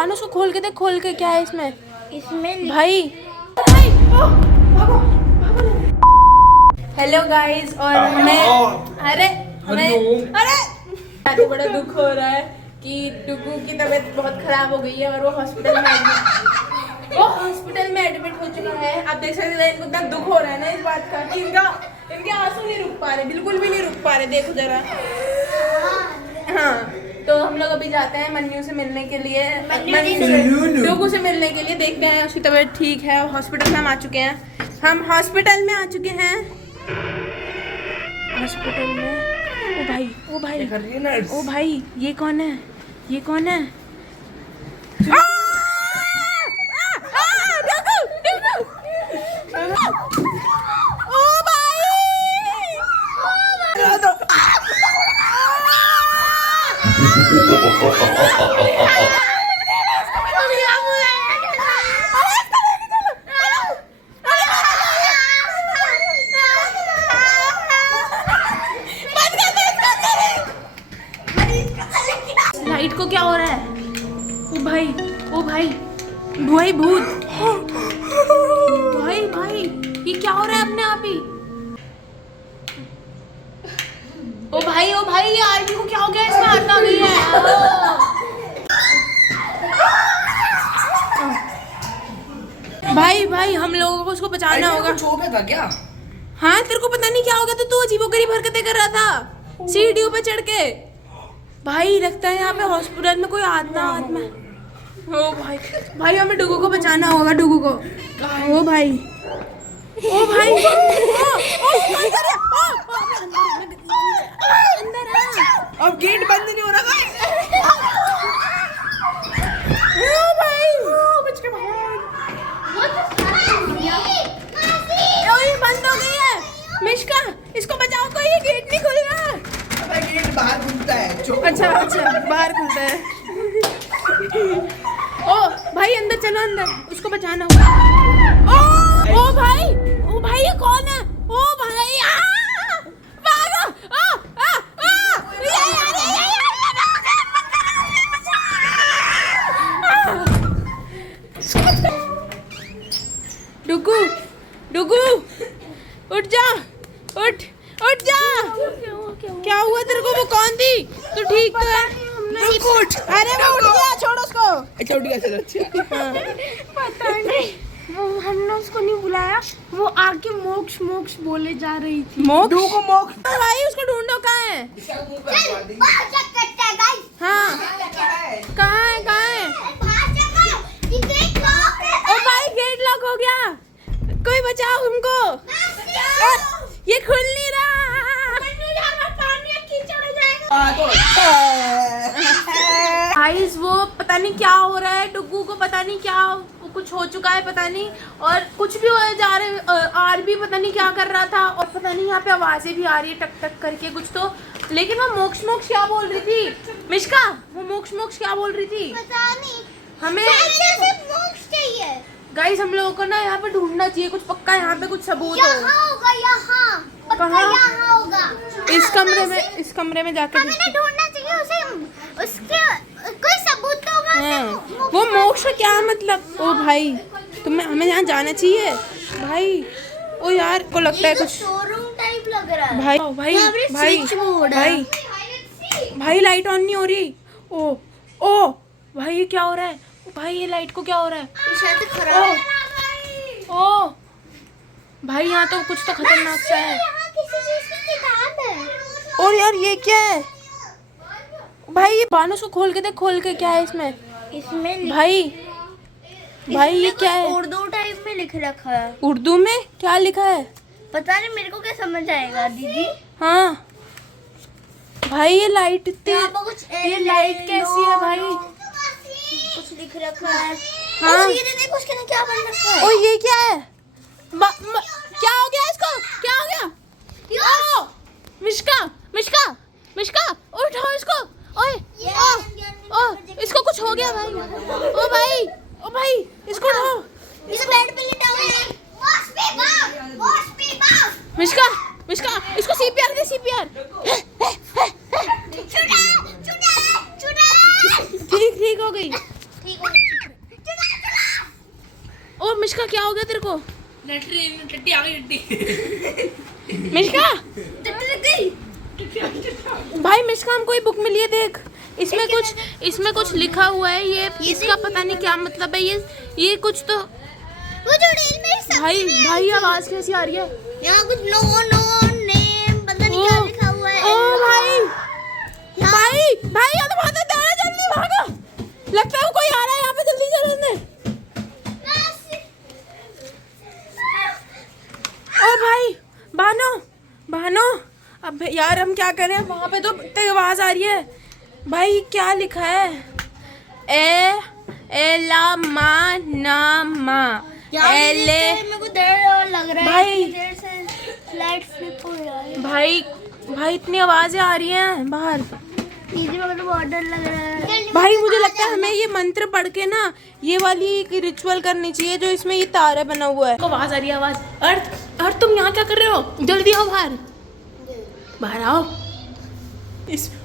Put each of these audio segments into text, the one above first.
बानो उसको खोल के देख, खोल के क्या है इसमें। इसमें भाई हेलो गाइस, और हमें अरे बड़ा दुख हो रहा है कि डुगू की तबीयत बहुत खराब हो गई है और वो हॉस्पिटल में एडमिट हो चुका है। आप देख सकते हैं इनको इतना दुख हो रहा है ना इस बात का कि इनके आंसू नहीं रुक पा रहे, बिल्कुल भी नहीं रुक पा रहे। देखो जरा। हाँ, तो हम लोग अभी जाते हैं मन्नू से मिलने के लिए, डुगू से मिलने के लिए। देखते हैं उसकी तबीयत ठीक है। हॉस्पिटल में हम आ चुके हैं, हम हॉस्पिटल में आ चुके हैं। हॉस्पिटल में ओ भाई ये कौन है, ये कौन है? लाइट को क्या हो रहा है? ओ भाई भूत। भाई ये क्या हो रहा है अपने आप ही? ओ भाई ये आरती को क्या हो गया? इसमें आग आ गई है। भाई हम लोगों को उसको बचाना होगा। चोट था क्या? हाँ, तेरे को पता नहीं क्या हो गया, तो तू अजीबोगरीब हरकतें कर रहा था सीढ़ियों पे चढ़ के। भाई लगता है यहाँ पे हॉस्पिटल में कोई आत्मा ओ भाई हमें डुगू को बचाना होगा। डुगू को ओ भाई अंदर आ। अब गेट बंद नहीं हो रहा। बंद हो गई है। मिश्का, इसको बचाओ, कोई ये गेट नहीं खुल रहा। गेट बाहर खुलता है। अच्छा बाहर खुलता है। ओ भाई अंदर चलो, अंदर उसको बचाना होगा। ओ भाई ये कौन है? ओ भाई भागो। डुगू उठ जा। क्या हुआ तेरे को? वो कौन थी? तू ठीक तो है? अरे वो उठ गया, छोड़ उसको। अच्छा उठ गया, चलो। अच्छा पता नहीं, वो हमने उसको नहीं बुलाया, वो आके मोक्ष बोले जा रही थी। मोक्ष भाई उसको ढूंढो, कहाँ है? हाँ कहाँ है? ओ भाई गेट लॉक हो गया, कोई बचाओ हमको। ये खुल नहीं रहा। गाइस वो पता नहीं क्या हो रहा है, डुगू को पता नहीं क्या कुछ हो चुका है, पता नहीं। और कुछ भी हो जा रहे, आर भी पता नहीं क्या कर रहा था, और पता नहीं यहाँ पे आवाजें भी आ रही है टक टक करके कुछ तो। लेकिन वो मोक्ष क्या बोल रही थी? मिश्का, वो मोक्ष क्या बोल रही थी? पता नहीं, हमें मोक्ष चाहिए। गाइस हम लोगों को ना यहाँ पे ढूंढना चाहिए कुछ पक्का, यहाँ पे कुछ सबूत हो। कहाँ होगा? इस कमरे में जाके हमें ढूंढना चाहिए उसे, उसके कोई सबूत तो होगा। हाँ, वो मोक्ष का क्या मतलब? ओ भाई हमें यहाँ जाना चाहिए भाई। ओ यार को लगता है कुछ शोरूम टाइप लग रहा है। भाई लाइट ऑन नहीं हो रही। ओ भाई ये क्या हो रहा है? भाई ये लाइट को क्या हो रहा है? शायद खराब। ओ भाई यहाँ तो कुछ तो खतरनाक सा है। किसी चीज की किताब है। और यार ये क्या है? भाई ये बानो उसको खोल के देख, खोल के क्या है इसमें। भाई ये क्या है? उर्दू टाइप में लिख रखा है। उर्दू में क्या लिखा है? पता नहीं, मेरे को क्या समझ आएगा दीदी। हाँ भाई ये लाइट ये लाइट कैसी है भाई? कुछ लिख रखा है। हाँ ये देखो उसके ना क्या बन रखा है। ओ ये क्या है? क्या हो गया इसको? क्या हो गया? ओ मिश्का उठाओ इसको। ओए इसको कुछ हो गया भाई। ओ भाई इसको उठाओ। इस बेड पे लेटा हुआ है। मिश्का इसको सीपीआर दे, सीपीआर। ठीक हो गई। मिश्का क्या हो गया तेरे को? टट्टी आ गई टट्टी। मिश्का टट्टी लग गई। भाई मिश्का हमको ये बुक मिली है, देख इसमें कुछ लिखा हुआ है, ये इसका पता नहीं क्या मतलब है, ये कुछ तो वो जो रील में सब भाई आवाज कैसी आ रही है? यहाँ कुछ नो नेम पता नहीं क्या लिखा हुआ है। ओ भाई ये तो बहुत है, जल्दी भागो, लगता है वो कोई आ रहा है यहाँ पे, जल्दी चलो अंदर। ओ भाई बानो अब यार हम क्या करें, वहाँ पे तो इतनी आवाज आ रही है। भाई क्या लिखा है? एला मा ना मा एले। मेरे को डर लग रहा है भाई। कि देर से फ्लैट फ्लिप हो रहा है। भाई इतनी आवाजें आ रही हैं बाहर। दीदी मेरे को बहुत डर लग रहा है। भाई मुझे लगता है हमें ये मंत्र पढ़ के ना ये वाली एक रिचुअल करनी चाहिए, जो इसमें ये तारा बना हुआ है। आवाज आ रही है, आवाज। अर्थ तुम यहाँ क्या कर रहे हो? जल्दी आओ बाहर आओ।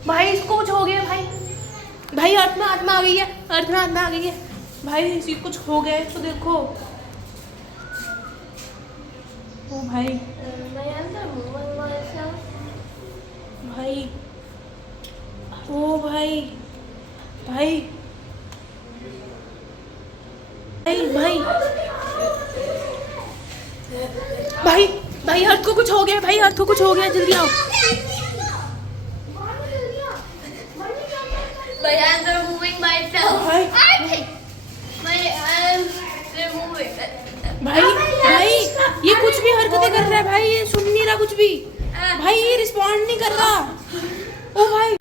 भाई इसको कुछ हो गया भाई अर्थ में आत्मा आ गई है, भाई इसी कुछ हो गया है तो देखो। ओ भाई ओ भाई अर्थ को कुछ हो गया, जल्दी आओ। My hands are moving myself. भाई ये कुछ भी हरकतें कर रहा है भाई, ये सुन नहीं रहा कुछ भी भाई, ये रिस्पॉन्ड नहीं कर रहा। ओ भाई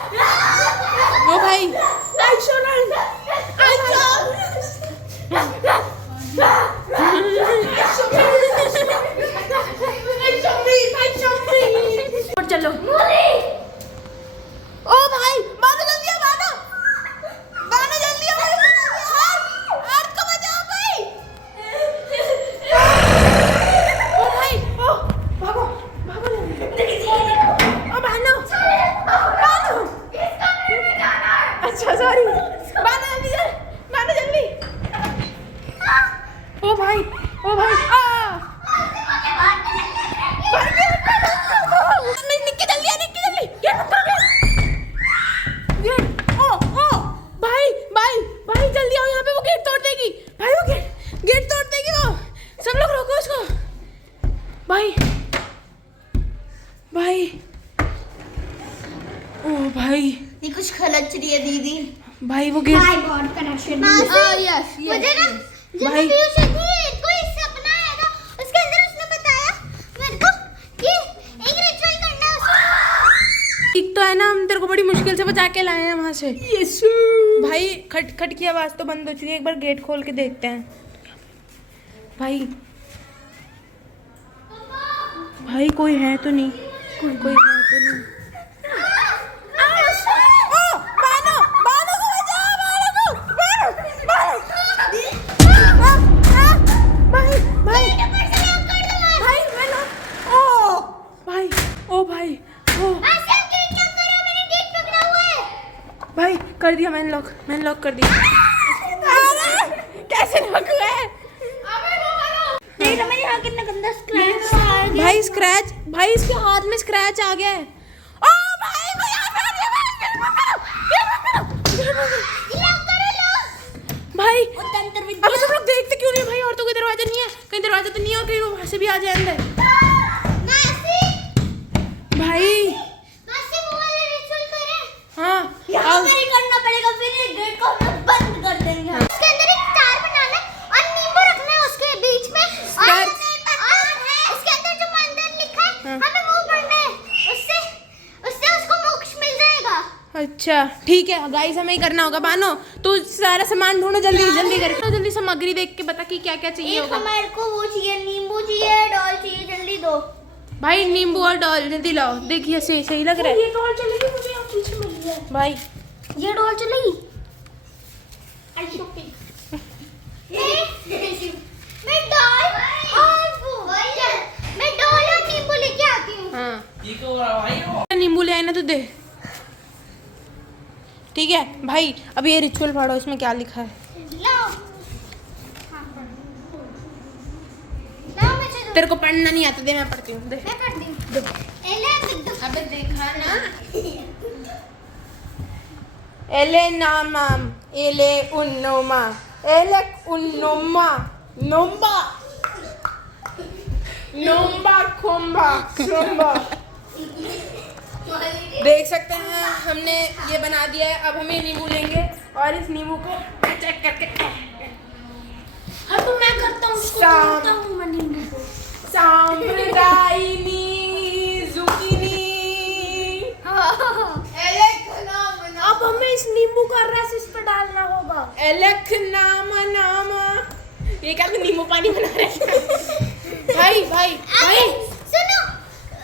और चलो। ओ भाई बानो जल्दी आ, बानो जल्दी आ, अर्थ को बचाओ भाई। ओ भाई भागो ओ बानो अच्छा सॉरी, बानो जल्दी ओ भाई निक्की जल्दी भाई जल्दी आओ यहाँ पे, वो गेट तोड़ देगी भाई, वो गेट तोड़ देगी वो। सब लोग रोको उसको। भाई ओ भाई ये कुछ खलच रही है दीदी। भाई वो गेट बहुत कनेक्शन यस मुझे ना भाई कोई सपना आया था, उसके अंदर उसने बताया मेरे को कि एक रिचुअल करना है उसको। एक तो है ना, हम तेरे को बड़ी मुश्किल से बचा के लाए हैं वहां से। भाई खट की आवाज तो बंद हो चुकी है, एक बार गेट खोल के देखते हैं। भाई कोई है तो नहीं, कोई है तो नहीं। भाई कर दिया मैंने लॉक कर दिया। कैसे लॉक हुआ है? देख लो मेरे यहाँ कितना गंदा स्क्रैच आ गया। भाई स्क्रैच, भाई इसके हाथ में स्क्रैच आ गया है। ओ भाई भाई अबे सब लोग देखते क्यों नहीं भाई? और तो कोई दरवाजा नहीं है, कहीं दरवाजा तो नहीं है और कहीं वहां से भी आ जाए अंदर। भाई हाँ करना पड़ेगा, फिर ये गेट को हम बंद कर देंगे। उसके अंदर एक तार बनाना है और नींबू रखना है उसके बीच में, और उसके अंदर जो मंत्र लिखा है हमें वो पढ़ना है, उससे उसको मोक्ष मिल जाएगा। अच्छा ठीक है गाइस, हमें ही करना होगा। बानो तू सारा सामान ढूंढो, जल्दी कर, जल्दी सामग्री देख के बता कि क्या क्या चाहिए होगा। हमारे को वो चाहिए, नींबू चाहिए, डॉल चाहिए, जल्दी दो भाई। नींबू और डॉल जल्दी लाओ। देखिए सही लग रहा है। ये डॉल चलेगी, मुझे यहाँ पीछे मिल गया भाई ये डॉल चलेगी। मैं डॉल और नींबू लेके आती हूँ। हाँ नींबू ले आए ना तो दे। ठीक है भाई, अब ये रिचुअल पढ़ो, इसमें क्या लिखा है? लाओ। तेरे को पढ़ना नहीं आता, दे मैं पढ़ती हूँ, दे। मैं पढ़ दी हूँ। अबे देखा ना। एले नामाम एले उन्नोमा एले उन्नोमा नोम्बा नोम्बा खोम्बा सोम्बा। देख सकते हैं हमने ये बना दिया है। अब हमें नींबू लेंगे और इस नींबू को चेक करके अब मैं करता हूँ, मैं नींबू को। सांप्रदायिनी जुकीनी। अब हमें इस नींबू का रस इस पे डालना होगा। एलक नामा नामा। ये क्या तो नींबू पानी बना रहे हैं। भाई भाई भाई सुनो,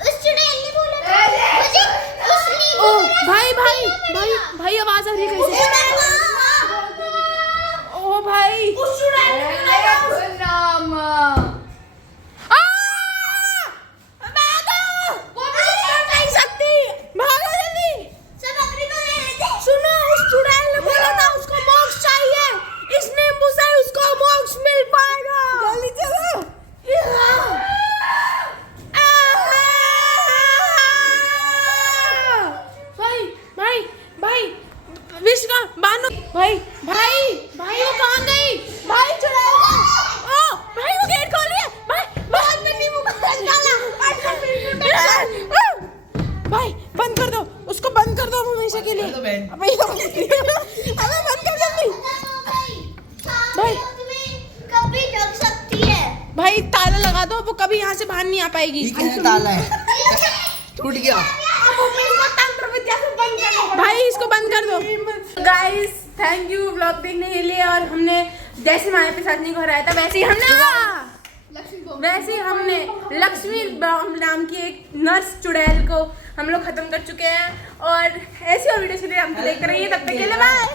उस चुड़ैल ने बोला था मुझे उस नींबू ओ का रस भाई भाई पीना भाई पड़ेगा। भाई आवाज आ रही है कैसे? ओ भाई उस चुड़ैल ने बोला था वो भी कर नहीं सकती। भागो जल्दी। सब बकरी को ले लेते। सुनो, उस चुड़ैल ने बोला था उसको मोक्ष चाहिए, इस नींबू से उसको मोक्ष मिल पाएगा। जल्दी चलो। भाई भाई भाई विश का बानो। भाई भाई भाई वो कहाँ गई? भाई चुड़ैल ओ भाई वो गेट खोल लिया। भाई बाद में नींबू का रस डाला। भाई बंद कर दो उसको, बंद कर दो हमेशा के लिए। अबे बंद कर जल्दी। भाई। कभी जग सकती है। भाई ताला लगा दो, वो कभी यहाँ से बाहर नहीं आ पाएगी। ताला है टूट गया। भाई इसको बंद कर दो। गाइस थैंक यू व्लॉग देखने के लिए। और हमने जैसे हमारे पे साथ नहीं हो रहा था वैसे ही हमने लक्ष्मी बॉम्ब नाम की एक नर्स चुड़ैल को हम लोग खत्म कर चुके हैं। और ऐसी और वीडियो के लिए हमको देखते रहिए। तब तक के लिए बाय।